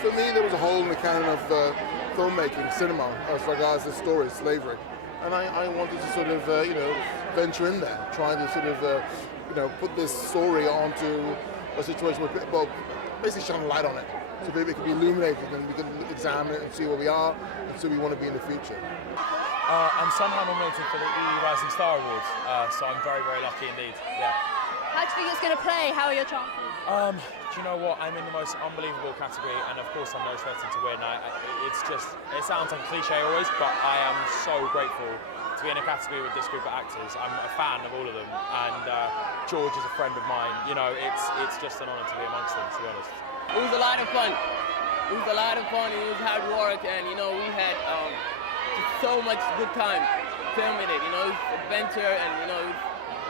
for me, there was a hole in the canon of filmmaking, cinema, as regards to story, slavery. And I wanted to sort of, venture in there, trying to sort of, put this story onto a situation where people, basically shine a light on it, so maybe it can be illuminated and we can examine it and see where we are and see where we want to be in the future. I'm somehow nominated for the EU Rising Star Awards, so I'm very, very lucky indeed. Yeah. How do you think it's going to play? How are your chances? Do you know what? I'm in the most unbelievable category, and of course I'm no expecting to win. It sounds like a cliche always, but I am so grateful to be in a category with this group of actors. I'm a fan of all of them, and George is a friend of mine. You know, it's just an honour to be amongst them, to be honest. It was a lot of fun. It was a lot of fun. It was hard work, and we had just so much good time filming it. It was adventure, and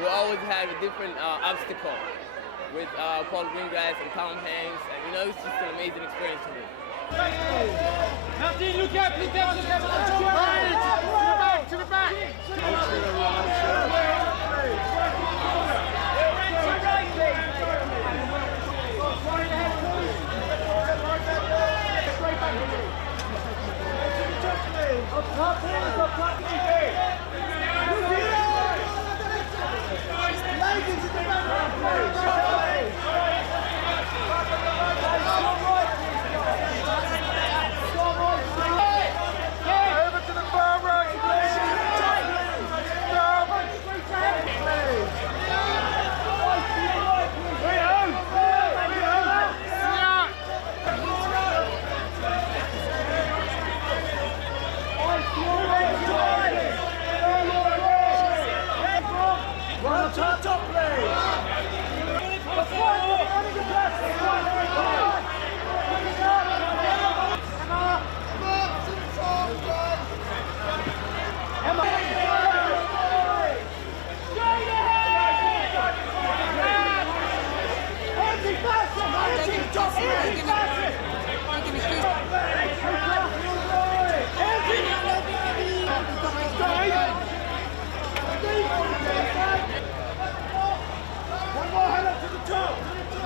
we always had a different obstacle with Paul Greengrass and Tom Hanks, and it's just an amazing experience for me. Martin, look up, look up, look up. To the back, to the back.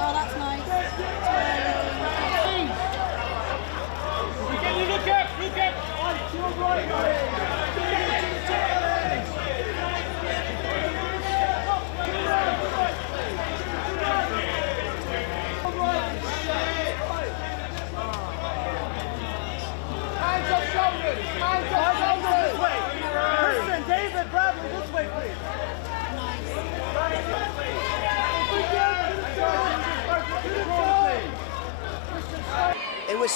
Oh, that's nice. Look up, look up. Hands up shoulders. Hands up shoulders. This way. Kristen, David, Bradley, this way, please.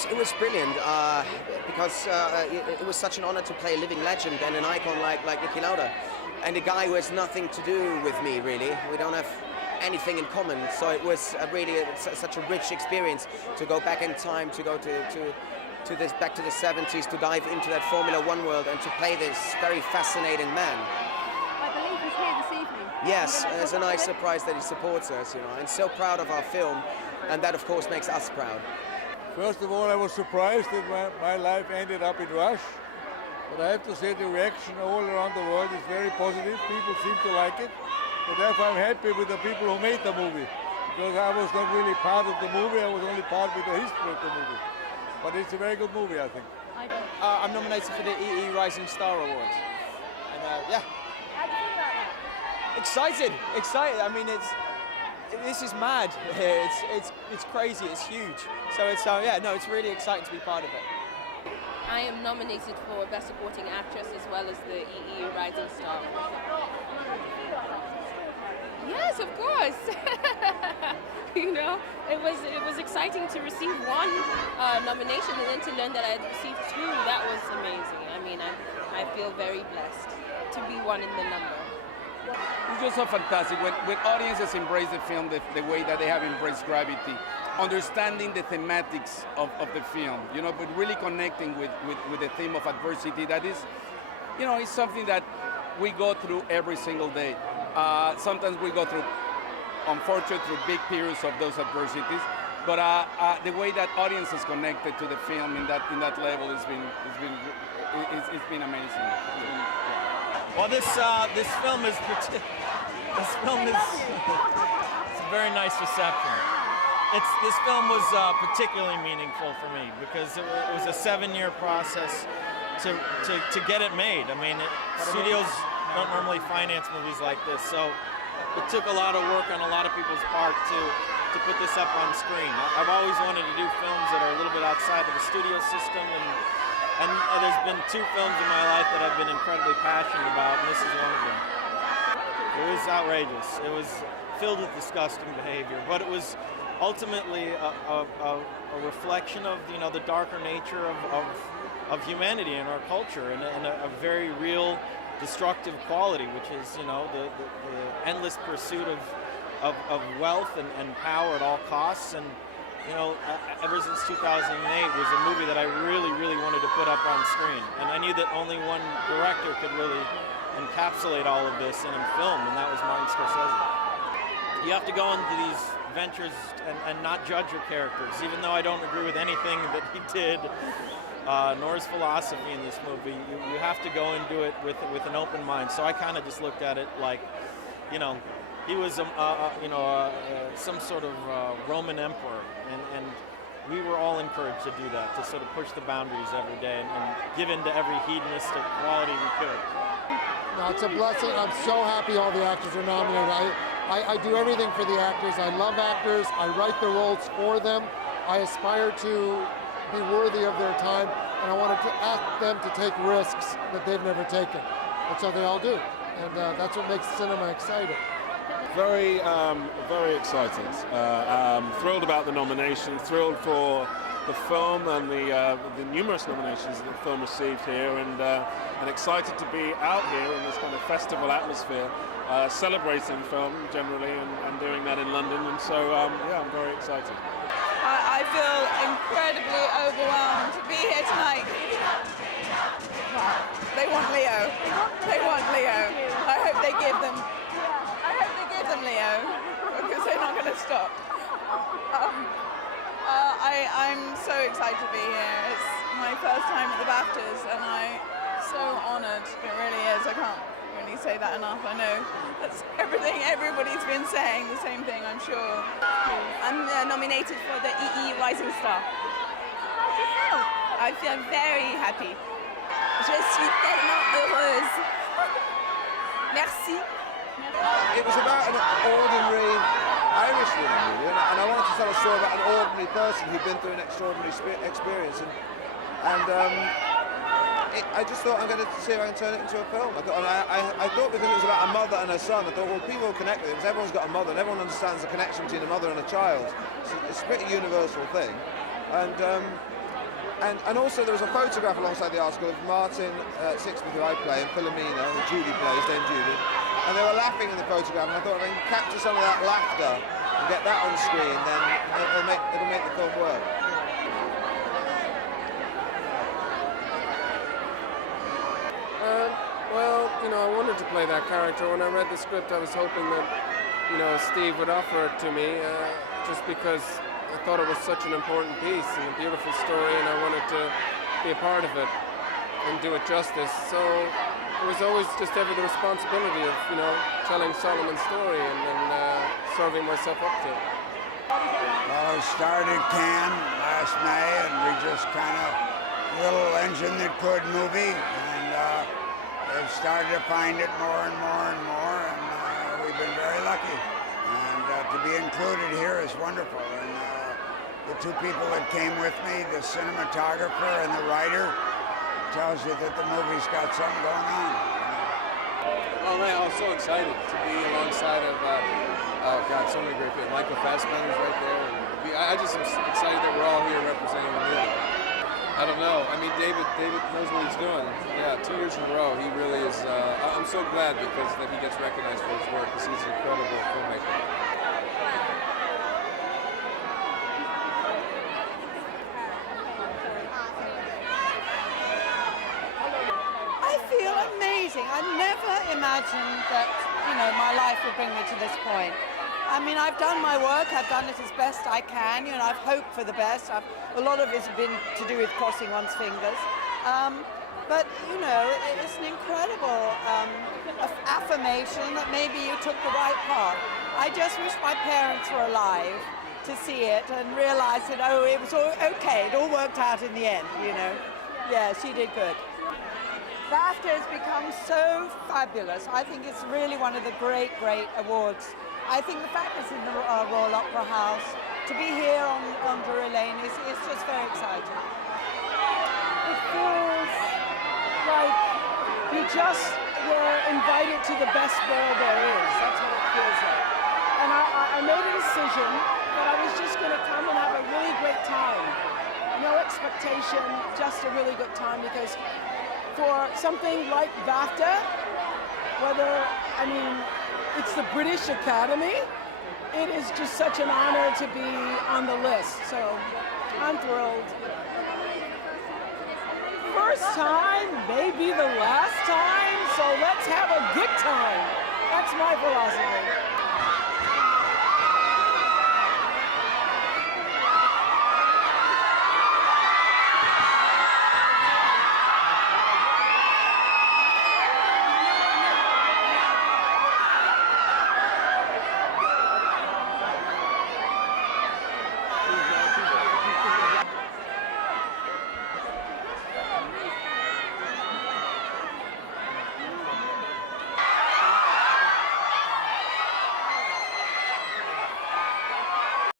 It was brilliant because it was such an honor to play a living legend and an icon like Niki Lauda, and a guy who has nothing to do with me really. We don't have anything in common, so it was such a rich experience to go back in time, to go back to the 70s, to dive into that Formula One world and to play this very fascinating man. I believe he's here this evening. Yes, it's a nice surprise that he supports us, and so proud of our film, and that of course makes us proud. First of all, I was surprised that my life ended up in Rush, but I have to say the reaction all around the world is very positive. People seem to like it, but therefore I'm happy with the people who made the movie, because I was not really part of the movie, I was only part with the history of the movie. But it's a very good movie, I think. I'm nominated for the EU Rising Star Awards, and yeah. How do you feel about that? Excited. I mean, this is mad here. It's crazy. It's huge. So it's it's really exciting to be part of it. I am nominated for Best Supporting Actress as well as the EU Rising Star. Yes, of course. It was exciting to receive one nomination and then to learn that I had received two. That was amazing. I mean, I feel very blessed to be one in the number. It's just so fantastic when audiences embrace the film the way that they have embraced Gravity, understanding the thematics of the film, but really connecting with the theme of adversity. That is, it's something that we go through every single day. Sometimes we go through, unfortunately, through big periods of those adversities. But the way that audiences connected to the film in that level it's been amazing. Well, this film is it's a very nice reception. This film was particularly meaningful for me because it was a 7-year process to get it made. I mean, studios don't normally finance movies like this, so it took a lot of work on a lot of people's part to put this up on screen. I've always wanted to do films that are a little bit outside of the studio system, and there's been 2 films in my life that I've been incredibly passionate about, and this is one of them. It was outrageous. It was filled with disgusting behavior, but it was ultimately a reflection of the darker nature of humanity and our culture, and a very real destructive quality, which is the endless pursuit of wealth and power at all costs. And ever since 2008 was a movie that I really wanted to put up on screen, and I knew that only one director could really encapsulate all of this in film, and that was Martin Scorsese. You have to go into these ventures and not judge your characters, even though I don't agree with anything that he did, nor his philosophy in this movie. You have to go and do it with an open mind. So I kind of just looked at it like, he was some sort of Roman emperor, and we were all encouraged to do that, to sort of push the boundaries every day and give in to every hedonistic quality we could. No, it's a blessing. I'm so happy all the actors are nominated. I do everything for the actors. I love actors. I write the roles for them. I aspire to be worthy of their time, and I wanted to ask them to take risks that they've never taken. And so they all do. And that's what makes cinema exciting. Very excited. Thrilled about the nomination. Thrilled for the film and the numerous nominations that the film received here, and excited to be out here in this kind of festival atmosphere, celebrating film generally, and doing that in London. And so, yeah, I'm very excited. I feel incredibly overwhelmed to be here tonight. They want Leo. They want Leo. I hope they give them Leo, because they're not going to stop. I'm so excited to be here. It's my first time at the BAFTAs, and I'm so honoured. It really is. I can't really say that enough. I know that's everything. Everybody's been saying the same thing, I'm sure. I'm nominated for the EE Rising Star. How do you feel? I feel very happy. Je suis tellement heureuse. Merci. It was about an ordinary Irish woman, really, and I wanted to tell a story about an ordinary person who'd been through an extraordinary experience, and I just thought I'm going to see if I can turn it into a film. I thought because it was about a mother and her son, I thought, well, people will connect with it because everyone's got a mother and everyone understands the connection between a mother and a child. It's a pretty universal thing, and also there was a photograph alongside the article of Martin Sixsmith, who I play, and Philomena, who Judy plays, Dame Judy. And they were laughing in the photograph, and I thought if I can capture some of that laughter and get that on screen, then it'll make the film work. Well, I wanted to play that character. When I read the script, I was hoping that, Steve would offer it to me, just because I thought it was such an important piece and a beautiful story, and I wanted to be a part of it and do it justice. So it was always just ever the responsibility of, telling Solomon's story and serving myself up to it. Well, it started Cannes last May, and we just kind of little engine that could movie, and they've started to find it more and more and more, and we've been very lucky. And to be included here is wonderful. And the 2 people that came with me, the cinematographer and the writer, tells you that the movie's got something going on. Oh man, I was so excited to be alongside of, so many great people. Michael Fassbender's right there. I just am excited that we're all here representing the movie. I don't know. I mean, David knows what he's doing. Yeah, 2 years in a row, he really is. I'm so glad because that he gets recognized for his work, because he's an incredible filmmaker. I never imagined that, my life would bring me to this point. I mean, I've done my work, I've done it as best I can, I've hoped for the best. A lot of it's been to do with crossing one's fingers. But, it's an incredible affirmation that maybe you took the right path. I just wish my parents were alive to see it and realize that, oh, it was all okay. It all worked out in the end, you know. Yeah, she did good. BAFTA has become so fabulous. I think it's really one of the great, great awards. I think the fact it's in the Royal Opera House, to be here on Drury Lane is just very exciting. It feels like you just were invited to the best ball there is. That's what it feels like. And I made a decision that I was just going to come and have a really great time. No expectation, just a really good time, because for something like BAFTA, I mean, it's the British Academy, it is just such an honor to be on the list. So I'm thrilled. First time, maybe the last time, so let's have a good time. That's my philosophy.